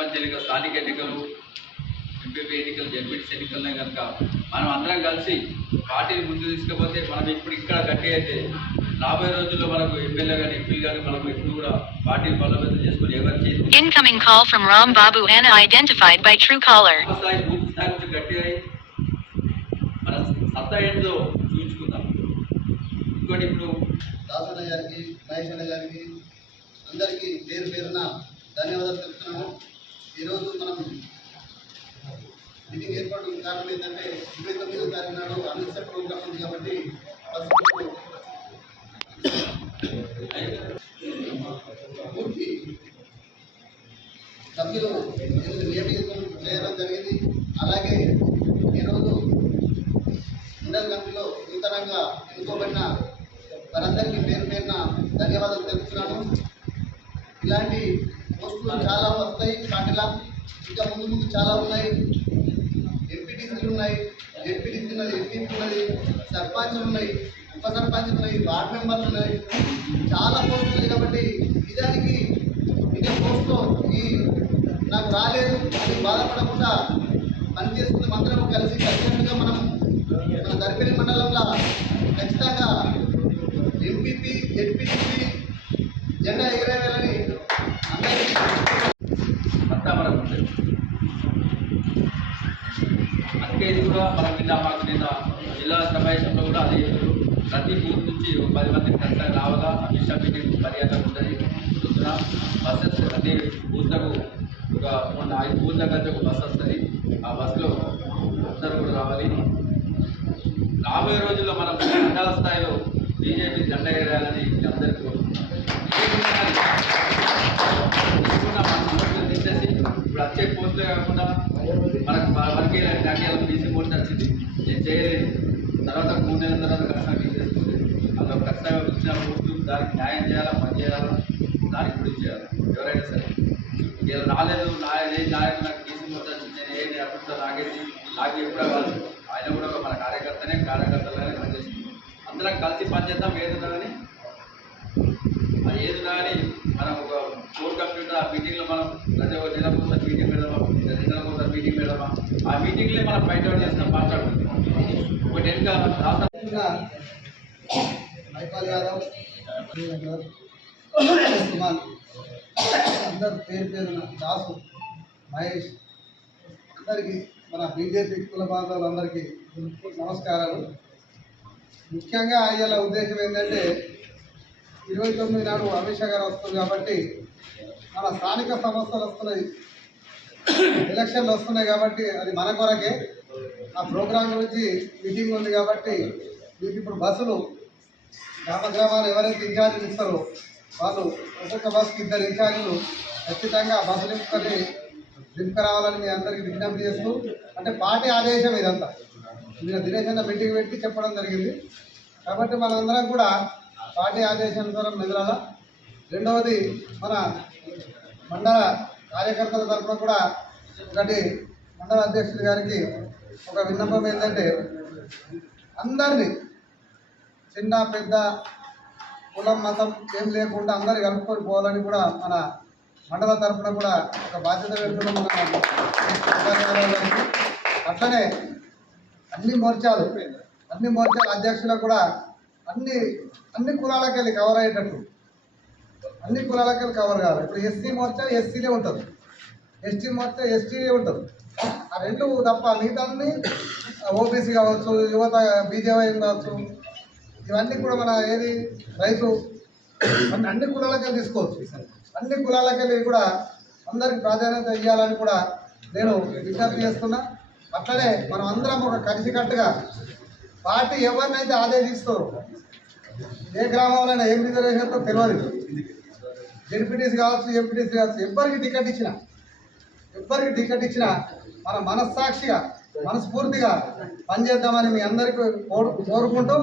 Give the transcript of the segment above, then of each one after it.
సర్పంచ్ ఎన్నికలు, స్థానిక ఎన్నికలు, ఎంపీపీ ఎన్నికలు, జడ్పీటీసీ ఎన్నికలనే కనుక మనం అందరం కలిసి పార్టీని ముందు తీసుకపోతే మనం ఇప్పుడు ఇక్కడ గట్టి అయితే రాబోయే రోజుల్లో మనకు ఎమ్మెల్యే కానీ ఎంపీలు కానీ మనం ఇప్పుడు కూడా పార్టీని బలోపేతం చేసుకుని ఎవరు చేసి Incoming call from Ram Babu Anna identified by Truecaller. స్థాయి పూర్తి స్థాయి నుంచి గట్టిగా మన సత్తా ఏంటో చూపించుకుందాం. ఇంకోటి ఇప్పుడు దాసన్న గారికి, మహేష్ అన్న గారికి అందరికీ పేరు పేరున ధన్యవాదాలు తెలుపుతున్నాము. ఈరోజు మనం మీటింగ్ ఏర్పాటు కారణం ఏంటంటే 29వ తారీఖు నాడు అమిత్ ప్రోగ్రామ్ ఉంది కాబట్టి పూర్తి సభ్యులు నియమితం చేయడం జరిగింది. అలాగే ఈరోజు మండల కమిటీలో నూతనంగా ఎన్నుకోబడిన వారందరికీ పేరు పేరున ధన్యవాదాలు తెలుపుతున్నాను. ఇలాంటి పోస్టులు చాలా వస్తాయి పార్టీలా, ఇంకా ముందు ముందు చాలా ఉన్నాయి. ఎంపీటీసీలు ఉన్నాయి, జెడ్పీటీసీ ఉన్నది, ఎంపీపీ ఉన్నది, సర్పంచ్లు ఉన్నాయి, ఉప సర్పంచ్లు ఉన్నాయి, వార్డు మెంబర్లు ఉన్నాయి, చాలా పోస్టులు ఉన్నాయి. కాబట్టి నిజానికి ఇంకా పోస్టులో ఈ నాకు రాలేదు అని బాధపడకుండా పనిచేస్తున్న అందరం కలిసి కలిసినట్టుగా మనం మన దర్పల్లి మండలంలో ఖచ్చితంగా ఎంపీపీ, జెడ్పీటీసీ జెండా ఎగరేయాలని అందరికీ అంతా మనకు ఉంటుంది. అందుకే ఇది కూడా మనం మాకు నిన్న జిల్లా సమావేశంలో కూడా అదే ప్రతి బూత్ నుంచి 10 మంది ఖచ్చితంగా రావాలా. అమిత్ షా మీటింగ్ పర్యాటన ఉంటుంది. చూస్తున్నా బస్సెస్ అన్ని బూత్లకు ఒక 5 బూత్ల కలిసి ఒక బస్సు వస్తుంది. ఆ బస్సులో అందరూ కూడా రావాలి. రాబోయే రోజుల్లో మనం మండల స్థాయిలో బీజేపీ జెండా ఎగరేయాలని అందరికీ కోరుకుంటున్నాం. తీసేసి ఇప్పుడు వచ్చే పోస్టులే కాకుండా మనకు వర్గీయాలకు బీసీ పోస్ట్ వచ్చింది, నేను చేయలేదు. తర్వాత 3 నెలల తర్వాత ఖచ్చితంగా తీసేస్తుంది. అందులో ఖచ్చితంగా ఇచ్చిన పోస్టు దానికి న్యాయం చేయాలా, పని చేయాలా, దానికి కూడా చేయాలి. ఎవరైనా సరే ఇలా రాలేదు, నాయకుడు నాకు బీసీ పోస్ట్ వచ్చింది, నేను ఏది అప్పుడు నాగేది నాకు ఎప్పుడో కాదు. ఆయన కూడా మన కార్యకర్తలనే పనిచేస్తుంది. అందరం కలిసి పనిచేద్దాం. ఏదున్నా కానీ మనం ఒక కోర్ కంప్యూటర్ ఆ మీటింగ్లో మనం ప్రతి ఒక్క నెల కోసం మీటింగ్ పెడదామా, 2 నెలల కోసం మీటింగ్ పెడదామా, ఆ మీటింగ్లే మనం ఫైట్ అవుట్ చేస్తాం, మాట్లాడుకుంటాం. ఒకటి వెనుక మైపాల్ యాదవ్, సుమాన్ అందరు పేరు పేరున దాసు, మహేష్ అందరికీ మన బీజేపీ కుల బాంధవులందరికీ నమస్కారాలు. ముఖ్యంగా అయ్యేలా ఉద్దేశం ఏంటంటే 29 నాడు అమిత్ షా గారు వస్తుంది కాబట్టి మన స్థానిక సంస్థలు వస్తున్నాయి, ఎలక్షన్లు వస్తున్నాయి కాబట్టి అది మన కొరకే. ఆ ప్రోగ్రాం గురించి మీటింగ్ ఉంది కాబట్టి మీకు ఇప్పుడు బస్సులు గ్రామాలు ఎవరైతే ఇన్ఛార్జీలు ఇస్తారో వాళ్ళు ఒక్కొక్క బస్సుకి 2 ఇన్ఛార్జీలు ఖచ్చితంగా బస్సులు దింపుకురావాలని మీ అందరికీ విజ్ఞప్తి చేస్తూ, అంటే పార్టీ ఆదేశం ఇదంతా. మీరు దినేష్ అన్న మీటింగ్ పెట్టి చెప్పడం జరిగింది కాబట్టి మనందరం కూడా పార్టీ ఆదేశానుసారం మెదలాల. రెండవది మన మండల కార్యకర్తల తరఫున కూడా ఒకటి మండల అధ్యక్షుడి గారికి ఒక విన్నపం ఏంటంటే అందరినీ చిన్న పెద్ద కులం మతం ఏం లేకుండా అందరు కలుపుకొని పోవాలని కూడా మన మండల తరఫున కూడా ఒక బాధ్యత పెడుతున్నాం మన. అట్లనే అన్ని మోర్చాలు అధ్యక్షులకు కూడా అన్ని కులాలకు వెళ్ళి కవర్ అయ్యేటట్టు, అన్ని కులాలకు వెళ్ళి కవర్ కావాలి. ఇప్పుడు ఎస్సీ మోర్చా ఎస్సీలే ఉంటుంది, ఎస్టీ మోర్చా ఎస్టీలే ఉంటుంది. ఆ 2 తప్ప మిగతాన్ని ఓబీసీ కావచ్చు, యువత బీజేవై కావచ్చు, ఇవన్నీ కూడా మన ఏది రైతు అన్ని కులాలకు వెళ్ళి తీసుకోవచ్చు. అన్ని కులాలకు వెళ్ళి కూడా అందరికి ప్రాధాన్యత ఇవ్వాలని కూడా నేను విజ్ఞప్తి చేస్తున్నా. అట్లనే మనం అందరం ఒక కలిసికట్టుగా పార్టీ ఎవరినైతే ఆదేశిస్తారో, ఏ గ్రామంలో ఏం రిజర్వేషన్తో తెలియదు, జెడ్పీటీసీ కావచ్చు, ఎంపీటీసీ కావచ్చు, ఎవరికి టికెట్ ఇచ్చినా మన మనస్సాక్షిగా మనస్ఫూర్తిగా పనిచేద్దామని మీ అందరికీ కోరుకుంటూ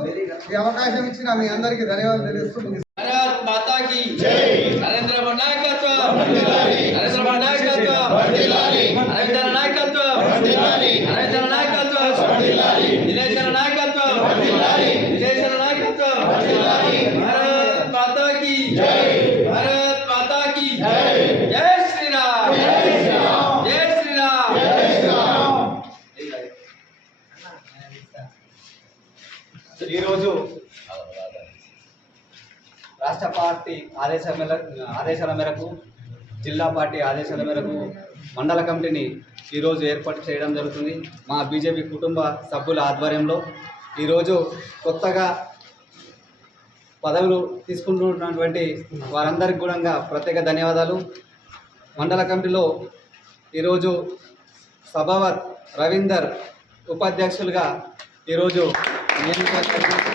ఈ అవకాశం ఇచ్చిన మీ అందరికీ ధన్యవాదాలు తెలుస్తూ భారత్ మాతా కీ జై. నరేంద్ర మోదీ నాయకత్వం వర్ధిల్లాలి. నరేంద్ర మోదీ నాయకత్వం వర్ధిల్లాలి. నరేంద్ర నాయకత్వం వర్ధిల్లాలి. నరేంద్ర నాయకత్వం వర్ధిల్లాలి. దినేష్ నాయకత్వం వర్ధిల్లాలి. దినేష్ నాయకత్వం వర్ధిల్లాలి. భారత్ మాతా కీ జై. భారత్ మాతా కీ జై. జై శ్రీరామ్. రాష్ట్ర పార్టీ ఆదేశాల మేరకు జిల్లా పార్టీ ఆదేశాల మేరకు మండల కమిటీని ఈరోజు ఏర్పాటు చేయడం జరుగుతుంది. మా బీజేపీ కుటుంబ సభ్యుల ఆధ్వర్యంలో ఈరోజు కొత్తగా పదవులు తీసుకుంటున్నటువంటి వారందరికీ కూడా ప్రత్యేక ధన్యవాదాలు. మండల కమిటీలో ఈరోజు సభావత్ రవీందర్ ఉపాధ్యక్షులుగా ఈరోజు నియమించారు.